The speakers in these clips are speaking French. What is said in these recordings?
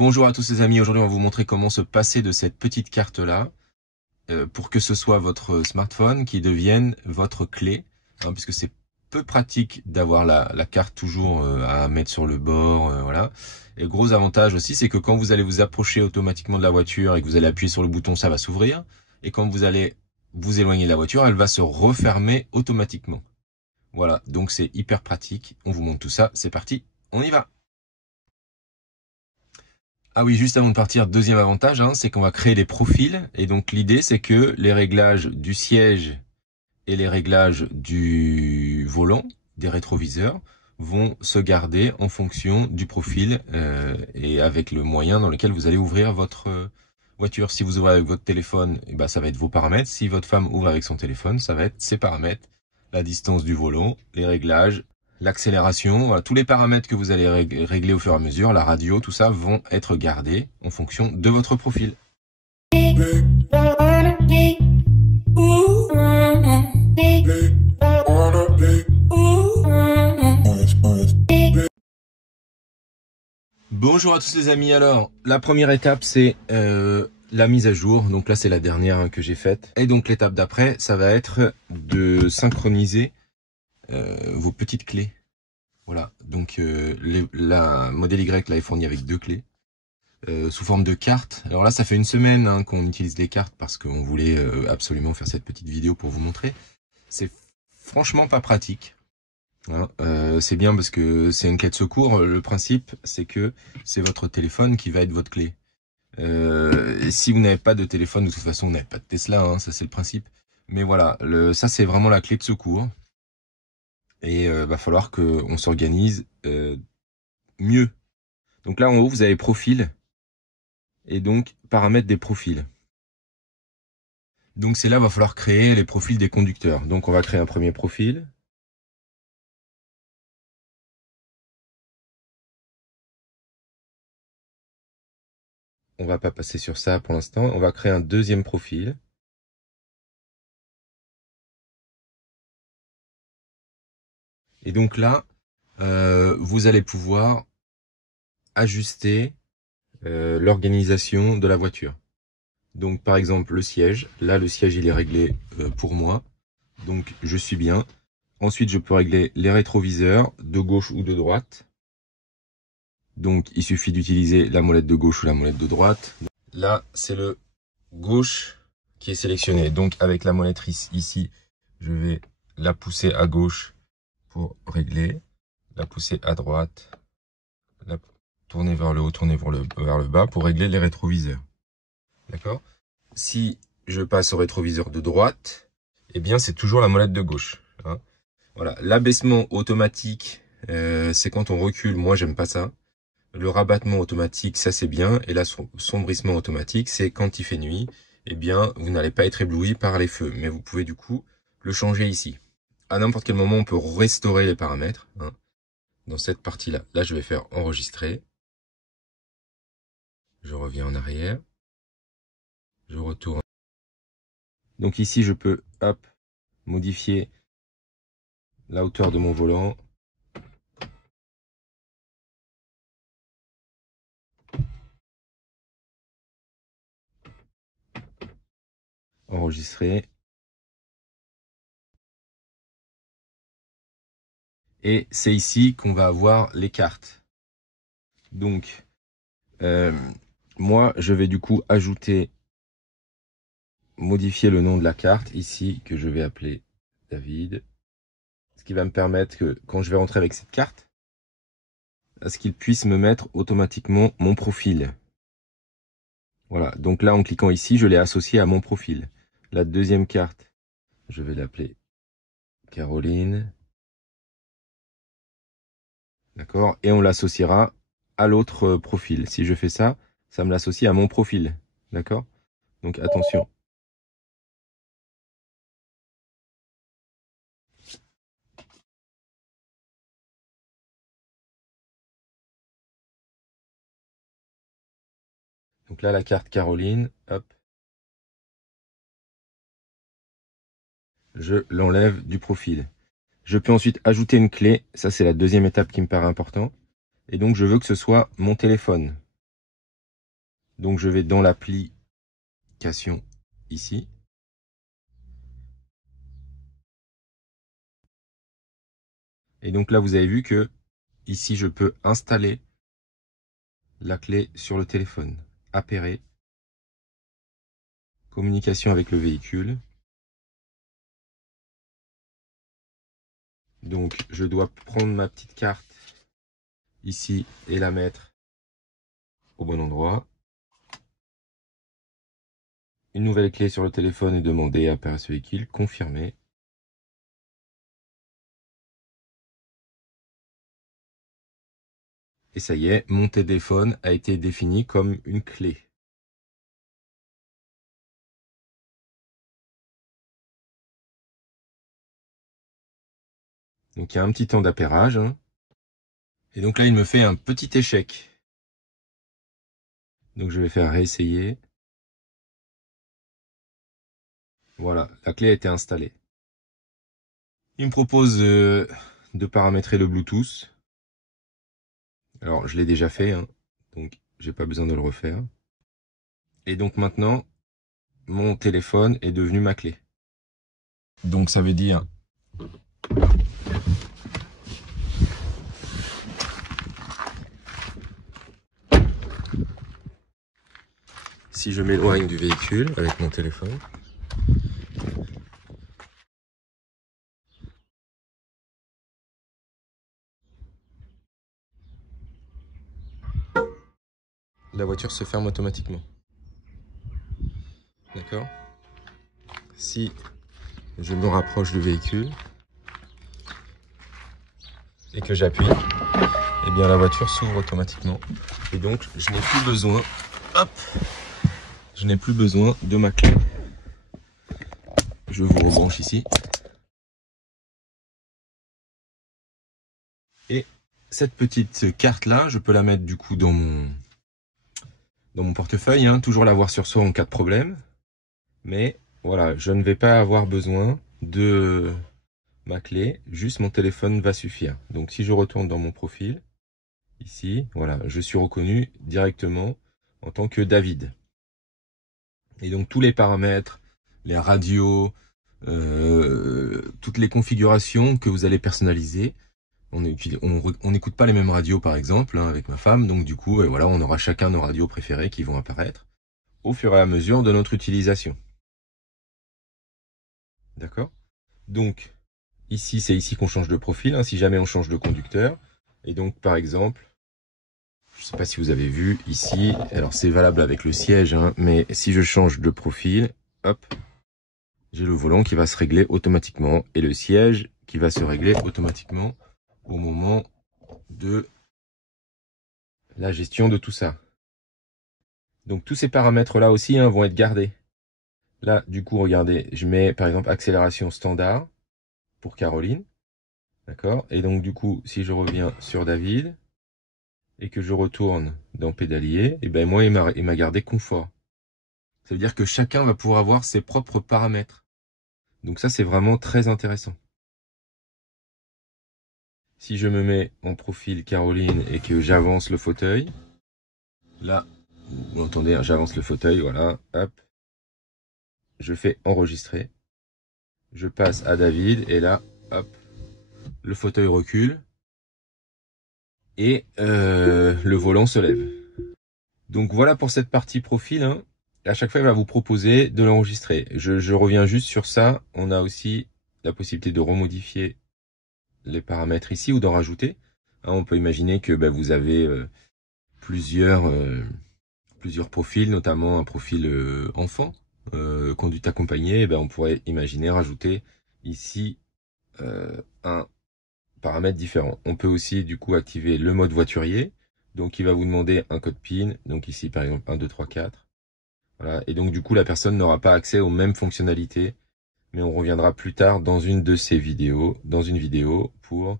Bonjour à tous les amis, aujourd'hui on va vous montrer comment se passer de cette petite carte là pour que ce soit votre smartphone qui devienne votre clé, hein, puisque c'est peu pratique d'avoir la carte toujours à mettre sur le bord, voilà. Et le gros avantage aussi, c'est que quand vous allez vous approcher automatiquement de la voiture et que vous allez appuyer sur le bouton, ça va s'ouvrir, et quand vous allez vous éloigner de la voiture, elle va se refermer automatiquement. Voilà, donc c'est hyper pratique, on vous montre tout ça, c'est parti, on y va. Ah oui, juste avant de partir, deuxième avantage, hein, c'est qu'on va créer des profils. Et donc l'idée, c'est que les réglages du siège et les réglages du volant, des rétroviseurs, vont se garder en fonction du profil et avec le moyen dans lequel vous allez ouvrir votre voiture. Si vous ouvrez avec votre téléphone, eh ben, ça va être vos paramètres. Si votre femme ouvre avec son téléphone, ça va être ses paramètres. La distance du volant, les réglages, l'accélération, voilà, tous les paramètres que vous allez régler au fur et à mesure, la radio, tout ça vont être gardés en fonction de votre profil. Bonjour à tous les amis, alors la première étape c'est la mise à jour, donc là c'est la dernière que j'ai faite, et donc l'étape d'après ça va être de synchroniser vos petites clés. Voilà, donc la modèle Y là est fournie avec deux clés sous forme de cartes. Alors là ça fait une semaine hein, qu'on utilise les cartes parce qu'on voulait absolument faire cette petite vidéo pour vous montrer. C'est franchement pas pratique. Hein, c'est bien parce que c'est une clé de secours. Le principe, c'est que c'est votre téléphone qui va être votre clé. Et si vous n'avez pas de téléphone, de toute façon, vous n'avez pas de Tesla, hein, ça c'est le principe. Mais voilà, ça c'est vraiment la clé de secours. Et va falloir qu'on s'organise mieux. Donc là, en haut, vous avez profil et donc paramètres des profils. Donc c'est là, va falloir créer les profils des conducteurs. Donc on va créer un premier profil. On va pas passer sur ça pour l'instant. On va créer un deuxième profil. Et donc là, vous allez pouvoir ajuster l'organisation de la voiture. Donc par exemple le siège. Là le siège il est réglé pour moi. Donc je suis bien. Ensuite je peux régler les rétroviseurs de gauche ou de droite. Donc il suffit d'utiliser la molette de gauche ou la molette de droite. Là c'est le gauche qui est sélectionné. Donc avec la molette ici, je vais la pousser à gauche pour régler, la pousser à droite, la tourner vers le haut, tourner vers le bas pour régler les rétroviseurs. D'accord? Si je passe au rétroviseur de droite, eh bien c'est toujours la molette de gauche. Hein. Voilà, l'abaissement automatique, c'est quand on recule. Moi j'aime pas ça. Le rabattement automatique, ça c'est bien. Et l'assombrissement automatique, c'est quand il fait nuit, eh bien vous n'allez pas être ébloui par les feux. Mais vous pouvez du coup le changer ici. À n'importe quel moment, on peut restaurer les paramètres. Hein, dans cette partie-là. Là, je vais faire enregistrer. Je reviens en arrière. Je retourne. Donc ici, je peux hop, modifier la hauteur de mon volant. Enregistrer. Et c'est ici qu'on va avoir les cartes. Donc, moi, je vais du coup ajouter, modifier le nom de la carte ici, que je vais appeler David. Ce qui va me permettre que quand je vais rentrer avec cette carte, à ce qu'il puisse me mettre automatiquement mon profil. Voilà, donc là en cliquant ici, je l'ai associé à mon profil. La deuxième carte, je vais l'appeler Caroline. D'accord? Et on l'associera à l'autre profil. Si je fais ça, ça me l'associe à mon profil. D'accord? Donc attention. Donc là, la carte Caroline, hop. Je l'enlève du profil. Je peux ensuite ajouter une clé. Ça, c'est la deuxième étape qui me paraît important. Et donc, je veux que ce soit mon téléphone. Donc je vais dans l'application ici. Et donc là, vous avez vu que ici, je peux installer la clé sur le téléphone. Appairer. Communication avec le véhicule. Donc je dois prendre ma petite carte ici et la mettre au bon endroit. Une nouvelle clé sur le téléphone est demandée à appairer ce véhicule. Confirmer. Et ça y est, mon téléphone a été défini comme une clé. Donc il y a un petit temps d'appairage. Hein. Et donc là, il me fait un petit échec. Donc je vais faire réessayer. Voilà, la clé a été installée. Il me propose de paramétrer le Bluetooth. Alors je l'ai déjà fait, hein, donc j'ai pas besoin de le refaire. Et donc maintenant, mon téléphone est devenu ma clé. Donc ça veut dire si je m'éloigne du véhicule avec mon téléphone, la voiture se ferme automatiquement. D'accord? Si je me rapproche du véhicule et que j'appuie, eh bien la voiture s'ouvre automatiquement. Et donc je n'ai plus besoin, je n'ai plus besoin de ma clé. Je vous rebranche ici. Et cette petite carte là, je peux la mettre du coup dans mon portefeuille, hein, toujours l'avoir sur soi en cas de problème. Mais voilà, je ne vais pas avoir besoin de ma clé, juste mon téléphone va suffire. Donc si je retourne dans mon profil, ici, voilà, je suis reconnu directement en tant que David. Et donc tous les paramètres, les radios, toutes les configurations que vous allez personnaliser, on n'écoute pas les mêmes radios par exemple, hein, avec ma femme, donc du coup, voilà, on aura chacun nos radios préférées qui vont apparaître au fur et à mesure de notre utilisation. D'accord? Donc, ici, c'est ici qu'on change de profil, hein, si jamais on change de conducteur. Et donc, par exemple, je ne sais pas si vous avez vu ici, alors c'est valable avec le siège, hein, mais si je change de profil, hop, j'ai le volant qui va se régler automatiquement et le siège qui va se régler automatiquement au moment de la gestion de tout ça. Donc tous ces paramètres-là aussi, hein, vont être gardés. Là, du coup, regardez, je mets par exemple accélération standard pour Caroline. D'accord? Et donc du coup, si je reviens sur David et que je retourne dans pédalier, et ben moi, il m'a gardé confort. Ça veut dire que chacun va pouvoir avoir ses propres paramètres. Donc ça, c'est vraiment très intéressant. Si je me mets en profil Caroline et que j'avance le fauteuil, là, vous entendez, hein, j'avance le fauteuil, voilà, hop, je fais enregistrer, je passe à David et là, hop, le fauteuil recule et le volant se lève. Donc voilà pour cette partie profil, hein. À chaque fois, il va vous proposer de l'enregistrer. Je reviens juste sur ça. On a aussi la possibilité de remodifier les paramètres ici ou d'en rajouter. Hein, on peut imaginer que vous avez plusieurs profils, notamment un profil enfant, conduite accompagnée. On pourrait imaginer rajouter ici un paramètre différent. On peut aussi du coup activer le mode voiturier. Donc il va vous demander un code PIN. Donc ici par exemple 1, 2, 3, 4. Voilà. Et donc du coup la personne n'aura pas accès aux mêmes fonctionnalités. Mais on reviendra plus tard dans une de ces vidéos, pour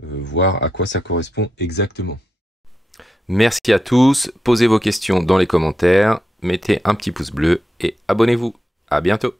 voir à quoi ça correspond exactement. Merci à tous, posez vos questions dans les commentaires, mettez un petit pouce bleu et abonnez-vous. À bientôt.